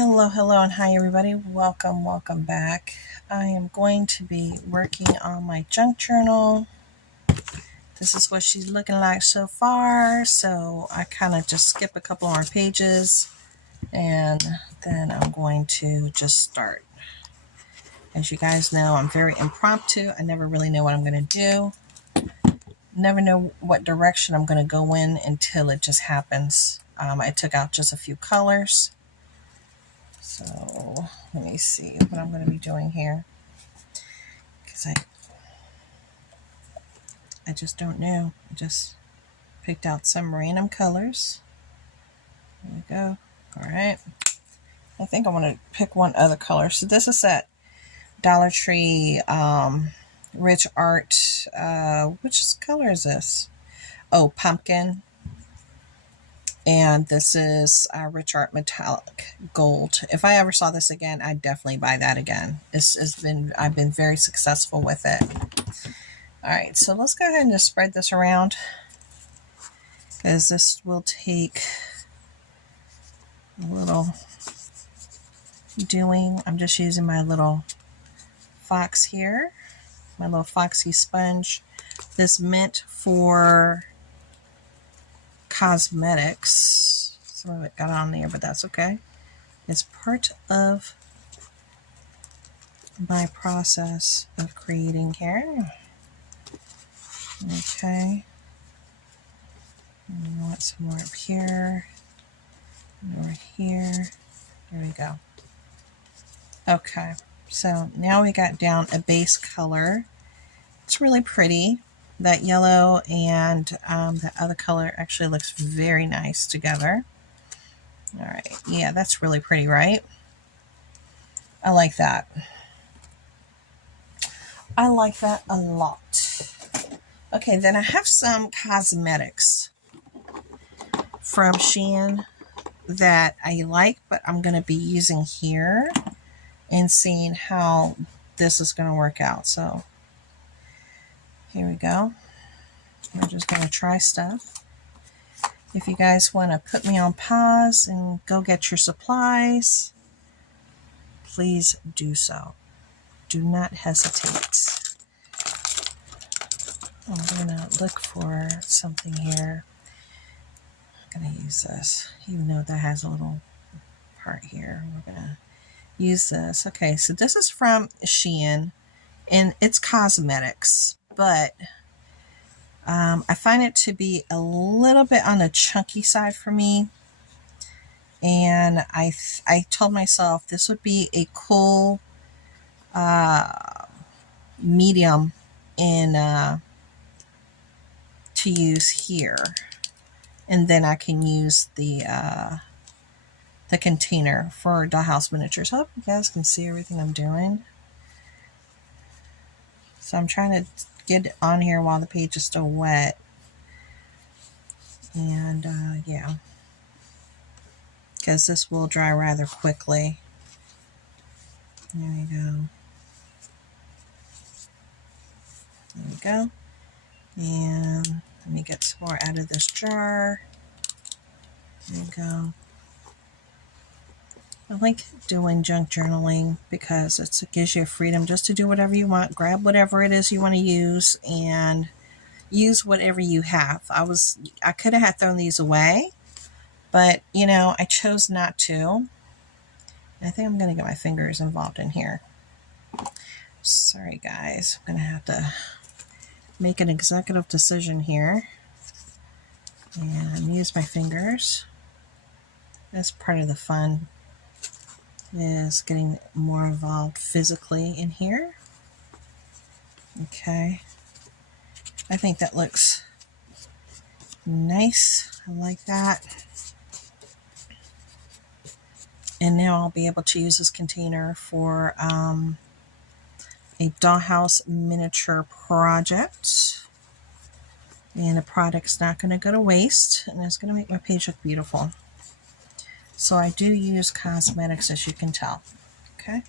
Hello, and hi everybody. Welcome back. I am going to be working on my junk journal. This is what she's looking like so far. So I kind of just skip a couple more pages and then I'm going to just start. As you guys know, I'm very impromptu. I never really know what I'm going to do. Never know what direction I'm going to go in until it just happens. I took out just a few colors. So let me see what I'm going to be doing here, because I just don't know. I just picked out some random colors. There we go. All right. I think I want to pick one other color. So this is that Dollar Tree Rich Art. Which color is this? Oh, pumpkin. And this is Rich Art Metallic Gold. If I ever saw this again, I'd definitely buy that again. I've been very successful with it. All right, so let's go ahead and just spread this around, because this will take a little doing. I'm just using my little fox here, my little foxy sponge. This meant for cosmetics. Some of it got on there, but that's okay. It's part of my process of creating here. Okay. And I want some more up here. Over here. There we go. Okay. So now we got down a base color. It's really pretty. That yellow and the other color actually looks very nice together. All right. Yeah, that's really pretty, right? I like that. I like that a lot. Okay, then I have some cosmetics from Shein that I like, but I'm going to be using here and seeing how this is going to work out. So here we go. We're just going to try stuff. If you guys want to put me on pause and go get your supplies, please do so. Do not hesitate. I'm going to look for something here. I'm going to use this, even though that has a little part here. We're going to use this. Okay, so this is from Shein, and it's cosmetics, but I find it to be a little bit on the chunky side for me. And I told myself this would be a cool medium in to use here, and then I can use the container for dollhouse miniatures. I hope you guys can see everything I'm doing. So I'm trying to get it on here while the page is still wet. And yeah, because this will dry rather quickly. There we go. There we go. And let me get some more out of this jar. There we go. I like doing junk journaling because it gives you freedom just to do whatever you want, grab whatever it is you want to use, and use whatever you have. I could have thrown these away, but you know, I chose not to. I think I'm going to get my fingers involved in here. Sorry guys, I'm going to have to make an executive decision here and use my fingers. That's part of the fun, is getting more involved physically in here. Okay, I think that looks nice. I like that. And now I'll be able to use this container for a dollhouse miniature project. And the product's not going to go to waste, and it's going to make my page look beautiful. So I do use cosmetics, as you can tell. Okay.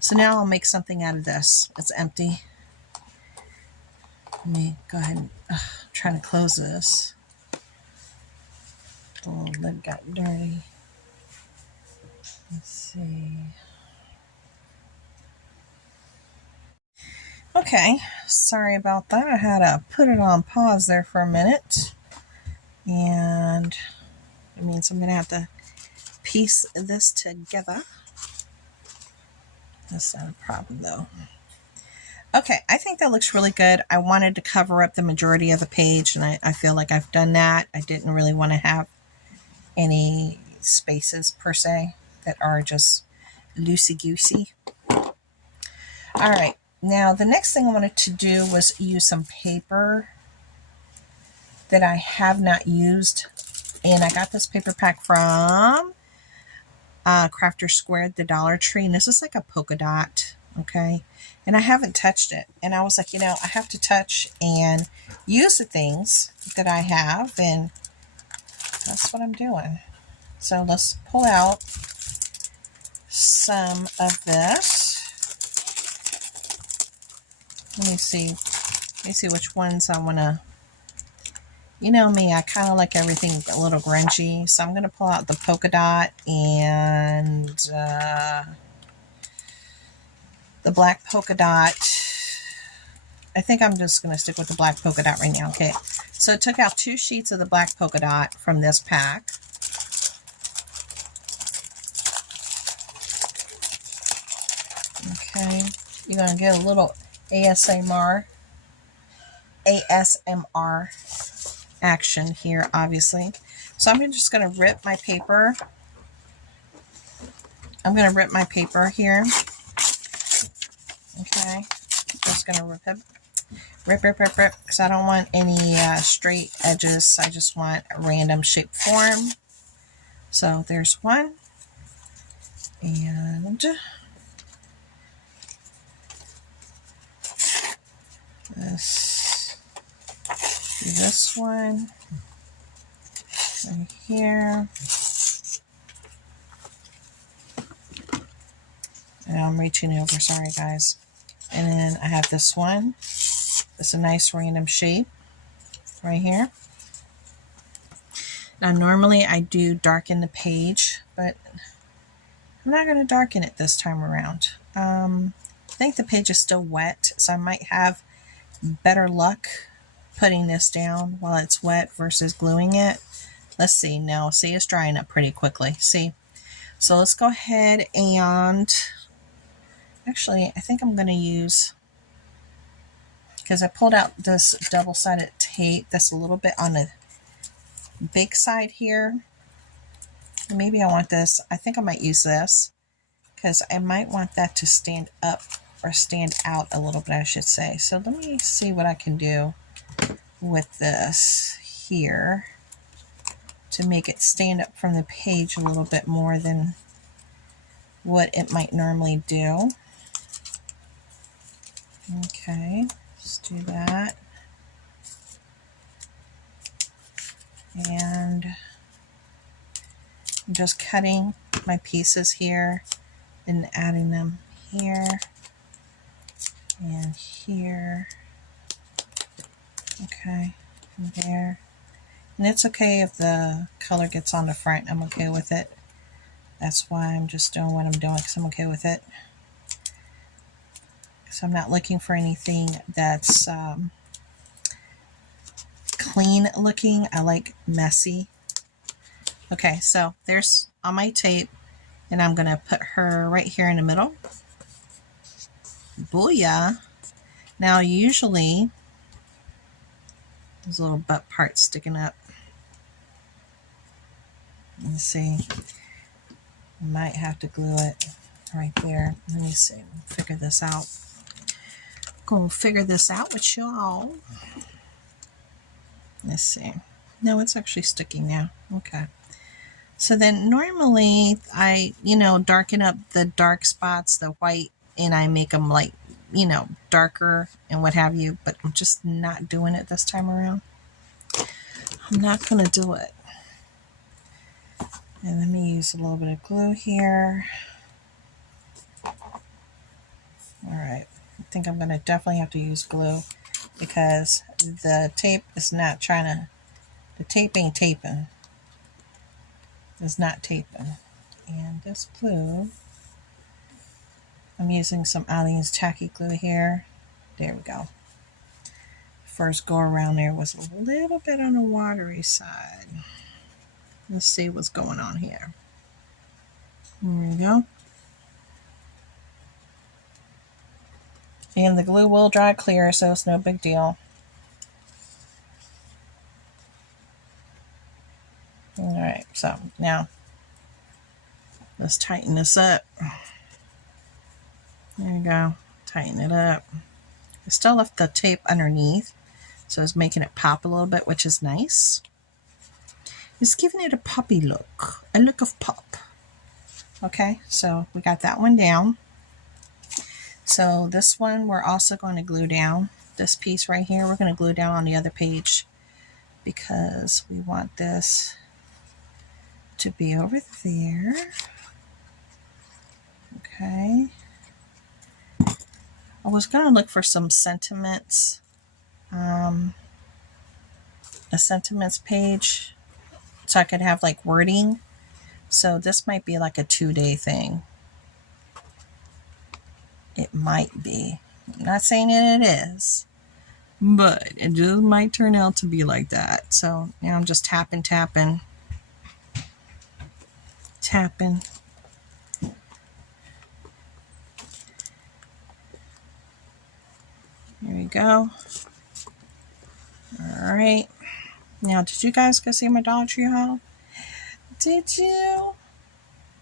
So now I'll make something out of this. It's empty. Let me go ahead and try to close this. The little lid got dirty. Let's see. Okay, sorry about that. I had to put it on pause there for a minute. And it means I'm going to have to piece this together. That's not a problem though. Okay, I think that looks really good. I wanted to cover up the majority of the page, and I feel like I've done that. I didn't really want to have any spaces per se that are just loosey-goosey. All right, now the next thing I wanted to do was use some paper that I have not used, and I got this paper pack from Crafter Squared, the Dollar Tree, and this is like a polka dot, okay? And I haven't touched it, and I was like, you know, I have to touch and use the things that I have, and that's what I'm doing. So let's pull out some of this. Let me see which ones I want to. You know me, I kind of like everything a little grungy, so I'm going to pull out the polka dot and the black polka dot. I think I'm just going to stick with the black polka dot right now. Okay, so I took out 2 sheets of the black polka dot from this pack. Okay, you're going to get a little ASMR action here, obviously. So I'm just going to rip my paper. I'm going to rip my paper here. Okay, just going to rip it. Rip, because I don't want any straight edges. I just want a random shape form. So there's one. And this one right here. And I'm reaching over, sorry guys. And then I have this one. It's a nice random shape right here. Now normally I do darken the page, but I'm not going to darken it this time around. I think the page is still wet, so I might have better luck putting this down while it's wet versus gluing it. Let's see. No, see, it's drying up pretty quickly. See? So let's go ahead and actually, I think I'm going to use, because I pulled out this double-sided tape that's a little bit on the big side here. Maybe I want this. I think I might use this because I might want that to stand up or stand out a little bit, I should say. So let me see what I can do with this here to make it stand up from the page a little bit more than what it might normally do. Okay, let's do that. And I'm just cutting my pieces here and adding them here and here. Okay, from there. And it's okay if the color gets on the front. I'm okay with it. That's why I'm just doing what I'm doing, because I'm okay with it. So I'm not looking for anything that's clean looking. I like messy. Okay, so there's on my tape, and I'm going to put her right here in the middle. Booyah! Now usually there's a little butt part sticking up. Let's see. I might have to glue it right there. Let me see. Figure this out. Gonna figure this out with y'all. Let's see. No, it's actually sticking now. Okay. So then normally I, darken up the dark spots, the white, and I make them like, darker and what have you, but I'm just not doing it this time around. I'm not going to do it. And let me use a little bit of glue here. All right. I think I'm going to definitely have to use glue because the tape is not the tape ain't taping. It's not taping. And this glue, I'm using some Aleene's tacky glue here. There we go. First go around there was a little bit on the watery side. Let's see what's going on here. There we go. And the glue will dry clear, so it's no big deal. Alright, so now let's tighten this up. There we go. Tighten it up. I still left the tape underneath, so it's making it pop a little bit, which is nice. It's giving it a poppy look, a look of pop. Okay, so we got that one down. So this one we're also going to glue down. This piece right here, we're going to glue down on the other page because we want this to be over there. Okay. I was going to look for some sentiments, a sentiments page, so I could have like wording. So this might be like a 2-day thing. It might be. I'm not saying it is, but it just might turn out to be like that. So now I'm just tapping. Here we go. All right. Now, did you guys go see my Dollar Tree haul? Did you?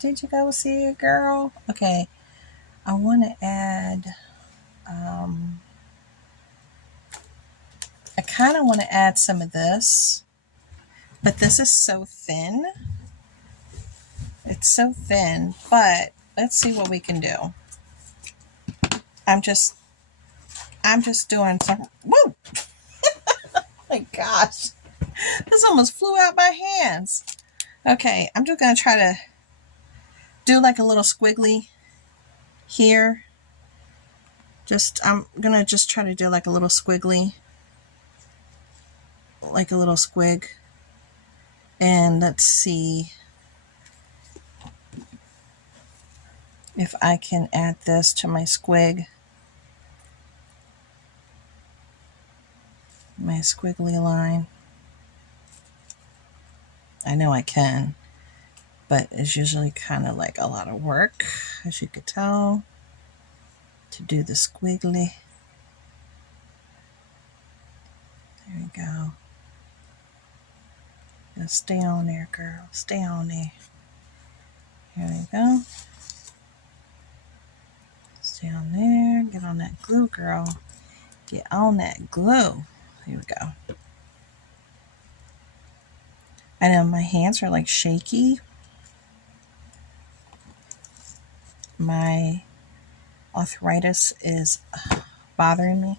Did you go see it, girl? Okay. I want to add, I kind of want to add some of this, but this is so thin. It's so thin, but let's see what we can do. I'm just doing some, woo! Oh my gosh. This almost flew out my hands. Okay, I'm just going to try to do like a little squiggly here. I'm going to just try to do like a little squiggly. Like a little squig. And let's see if I can add this to my squig. My squiggly line. I know I can, but it's usually kind of like a lot of work, as you could tell, to do the squiggly. There we go. Just stay on there, girl. Stay on there. Here we go. Stay on there. Get on that glue, girl. Get on that glue. Here we go. I know my hands are like shaky. My arthritis is bothering me.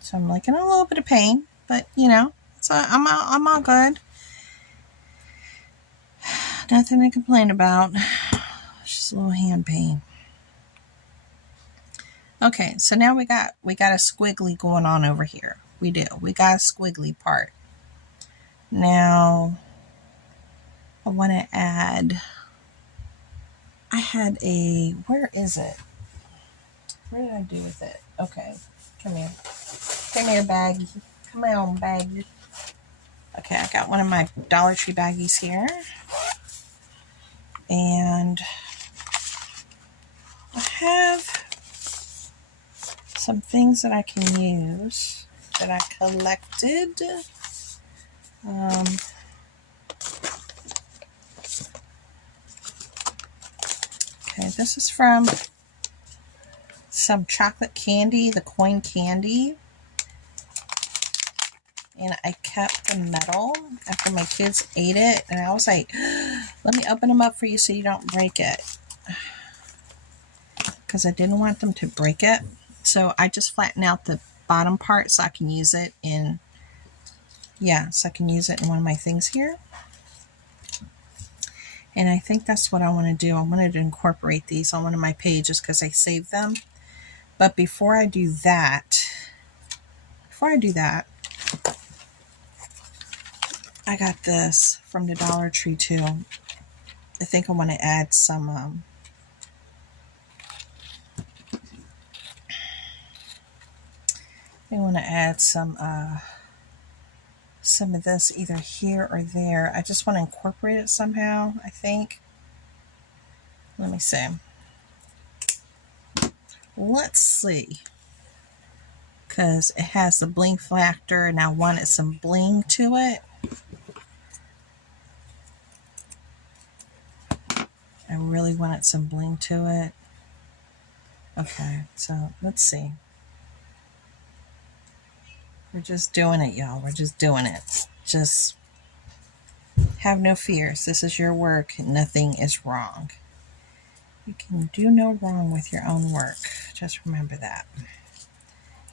So I'm like in a little bit of pain, but you know, so I'm all good. Nothing to complain about. Just a little hand pain. Okay, so now we got a squiggly going on over here. We do. We got a squiggly part. Now I want to add, I had a, where is it? What did I do with it? Okay, come here. Come here, baggie. Come on, baggie. Okay, I got one of my Dollar Tree baggies here. And I have some things that I can use that I collected. Okay, this is from some chocolate candy, the coin candy. And I kept the metal after my kids ate it. And I was like, let me open them up for you so you don't break it. Because I didn't want them to break it. So I just flattened out the bottom part so I can use it in, so I can use it in one of my things here. And I think that's what I want to do. I wanted to incorporate these on one of my pages because I saved them. But before I do that, I got this from the Dollar Tree too. I think I want to add some some of this either here or there. I just want to incorporate it somehow, I think. Let me see. Let's see. Because it has the bling factor, and I wanted some bling to it. I really wanted some bling to it. Okay, so let's see. We're just doing it, y'all. We're just doing it. Just have no fears. This is your work. Nothing is wrong. You can do no wrong with your own work. Just remember that.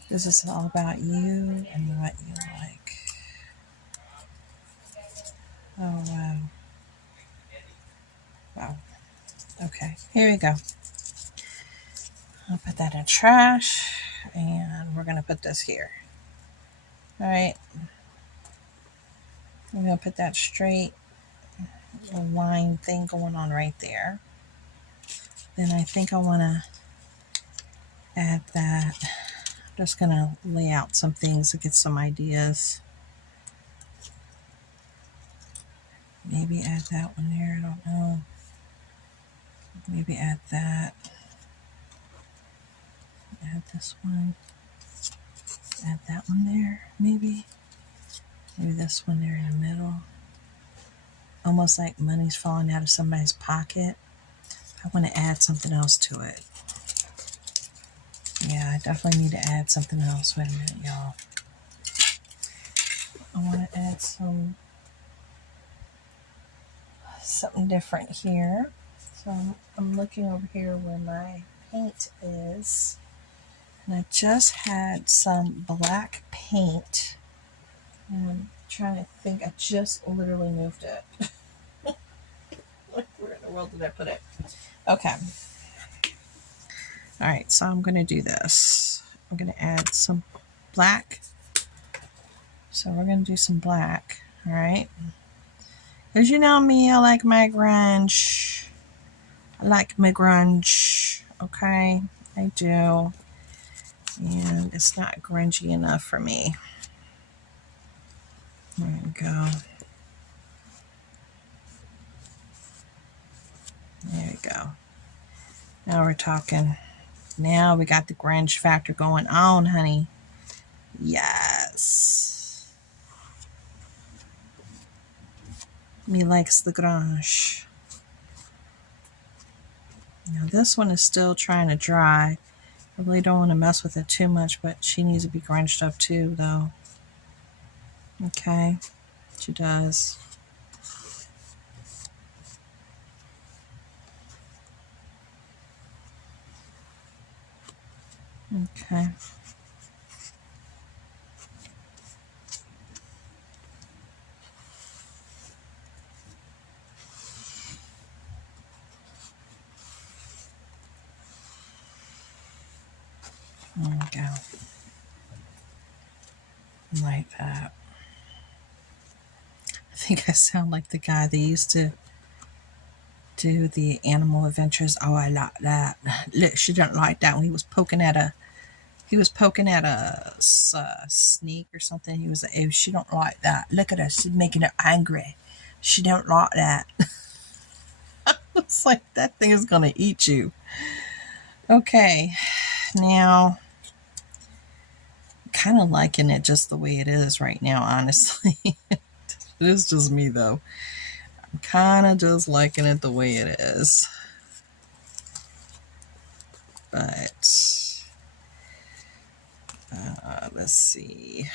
This is all about you and what you like. Oh, wow. Wow. Okay, here we go. I'll put that in trash, and we're going to put this here. All right. I'm going to put that straight line thing going on right there. Then I think I want to add that. I'm just going to lay out some things to get some ideas. Maybe add that one there. I don't know. Maybe add that. Add this one. Add that one there, maybe. Maybe this one there in the middle. Almost like money's falling out of somebody's pocket. I want to add something else to it. Yeah, I definitely need to add something else. Wait a minute, y'all. I want to add something different here. So I'm looking over here where my paint is. And I just had some black paint. And I'm trying to think. I just literally moved it. Where in the world did I put it? Okay. All right, so I'm going to do this. I'm going to add some black. So we're going to do some black. All right. Because you know me, I like my grunge. I like my grunge. Okay, I do. And it's not grungy enough for me. There we go. There we go. Now we're talking. Now we got the grunge factor going on, honey. Yes. Me likes the grunge. Now this one is still trying to dry. I really don't want to mess with it too much, but she needs to be grunged up too, though. Okay, she does. Okay. There we go. Like that. I think I sound like the guy that used to do the animal adventures. Oh, I like that. Look, she didn't like that when he was poking at a snake or something. He was like, oh, she don't like that. Look at her, she's making her angry. She don't like that. It's like that thing is gonna eat you. Okay, now kind of liking it just the way it is right now, honestly. It is just me though. I'm kind of just liking it the way it is. But let's see.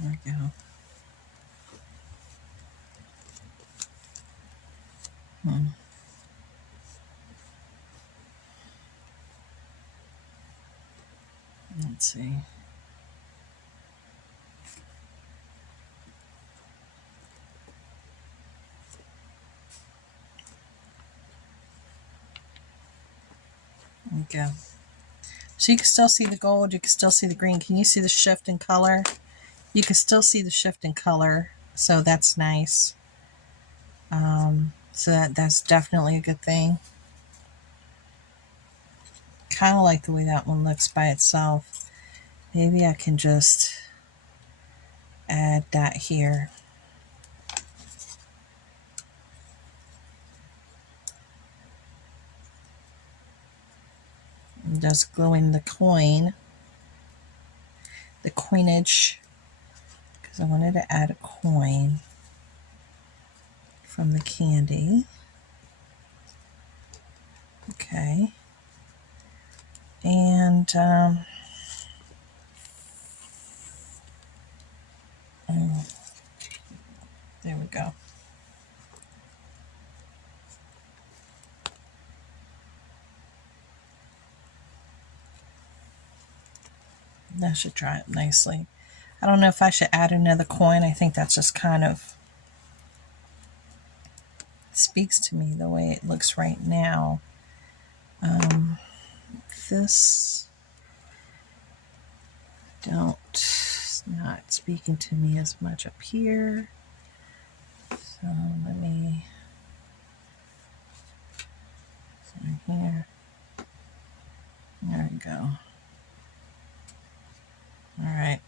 There we go. Let's see. There we go. So you can still see the gold, you can still see the green. Can you see the shift in color? You can still see the shift in color, so that's nice. So that's definitely a good thing. Kind of like the way that one looks by itself. Maybe I can just add that here. I'm just gluing the coin, the coinage, because I wanted to add a coin from the candy. Okay. And there we go. That should dry up nicely. I don't know if I should add another coin. I think that's just kind of speaks to me the way it looks right now. This it's not speaking to me as much up here. So let me here. There we go. All right.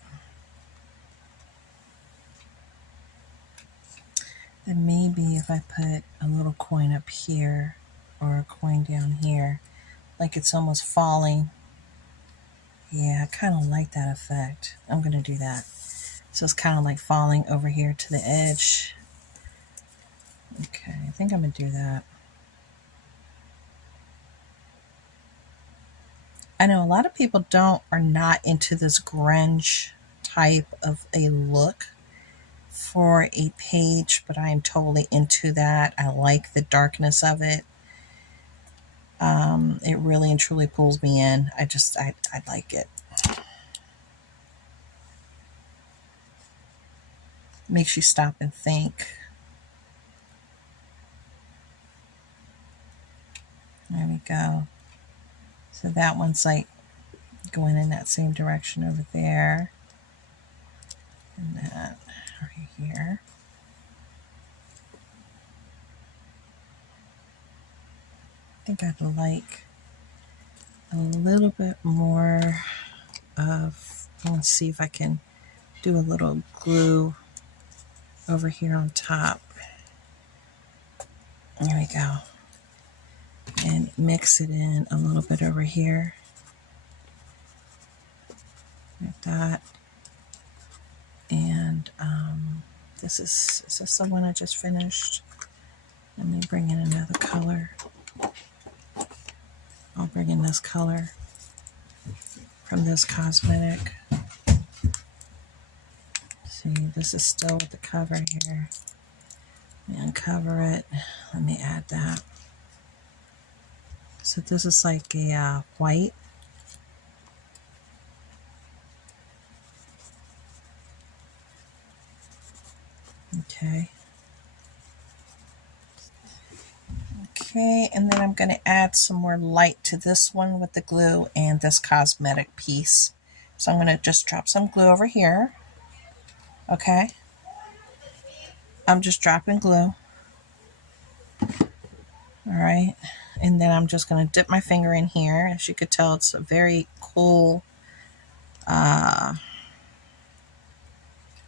Then maybe if I put a little coin up here or a coin down here, like it's almost falling. Yeah, I kind of like that effect. I'm going to do that. So it's kind of like falling over here to the edge. Okay, I think I'm going to do that. I know a lot of people are not into this grunge type of a look for a page, but I am totally into that. I like the darkness of it. It really and truly pulls me in. I like it. Makes you stop and think. There we go. So that one's like going in that same direction over there. And that right here. I think I'd like a little bit more of, let's see if I can do a little glue over here on top. There we go. And mix it in a little bit over here. Like that. And is this the one I just finished? Let me bring in another color. I'll bring in this color from this cosmetic. See, this is still with the cover here. Let me uncover it. Let me add that. So this is like a white. Okay. Okay, and then I'm going to add some more light to this one with the glue and this cosmetic piece. So I'm going to just drop some glue over here. Okay. I'm just dropping glue. All right. And then I'm just going to dip my finger in here. As you could tell, it's a very cool,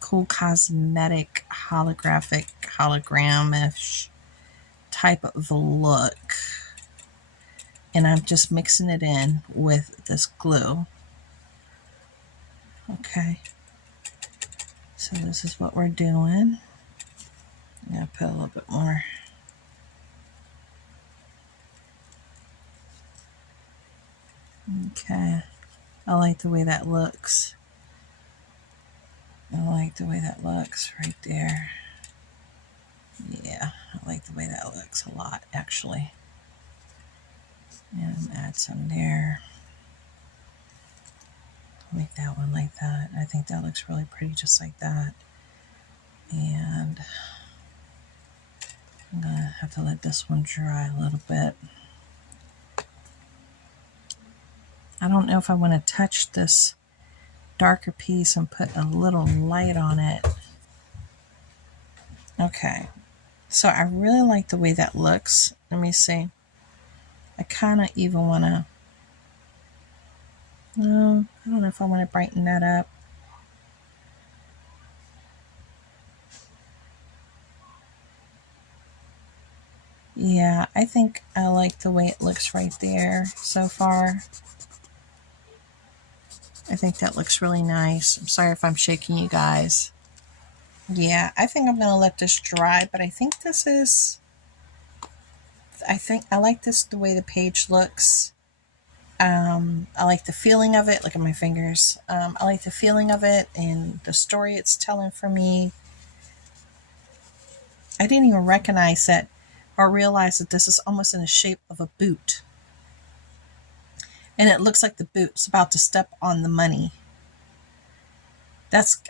cool cosmetic hologram-ish type of a look. And I'm just mixing it in with this glue. Okay. So this is what we're doing. I'm going to put a little bit more. Okay. I like the way that looks. I like the way that looks right there. Yeah, I like the way that looks a lot, actually. And add some there. Make that one like that. I think that looks really pretty just like that. And I'm going to have to let this one dry a little bit. I don't know if I want to touch this darker piece and put a little light on it. Okay, so I really like the way that looks. Let me see. I kind of even want to, no, I don't know if I want to brighten that up. Yeah, I think I like the way it looks right there so far. I think that looks really nice. I'm sorry if I'm shaking you guys. Yeah, I think I'm going to let this dry, but I think this is, I think I like this, the way the page looks. I like the feeling of it. Look at my fingers. I like the feeling of it and the story it's telling for me. I didn't even recognize that or realize that this is almost in the shape of a boot. And it looks like the boot's about to step on the money.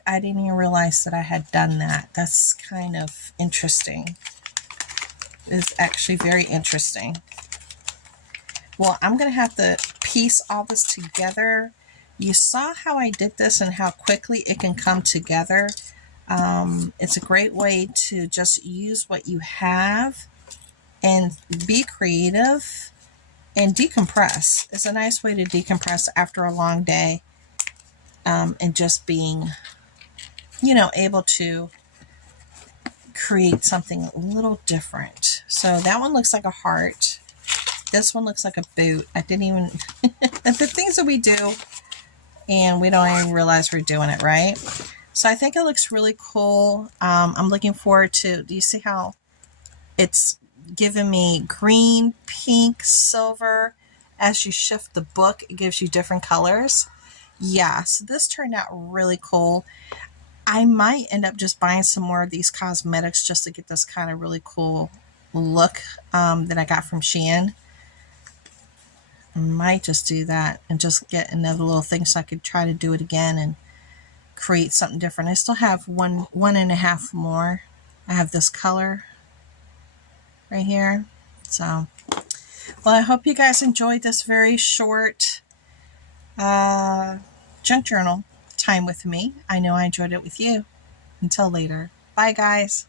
I didn't even realize that I had done that. That's kind of interesting. It's actually very interesting. Well, I'm going to have to piece all this together. You saw how I did this and how quickly it can come together. It's a great way to just use what you have and be creative and decompress. It's a nice way to decompress after a long day, and just being, able to create something a little different. So that one looks like a heart. This one looks like a boot. I didn't even, the things that we do and we don't even realize we're doing it, right? So I think it looks really cool. I'm looking forward to, do you see how it's giving me green, pink, silver? As you shift the book, it gives you different colors. Yeah, so this turned out really cool. I might end up just buying some more of these cosmetics just to get this kind of really cool look that I got from Shein. I might just do that and just get another little thing so I could try to do it again and create something different. I still have one and a half more. I have this color right here. So, well, I hope you guys enjoyed this very short junk journal time with me. I know I enjoyed it with you. Until later. Bye, guys.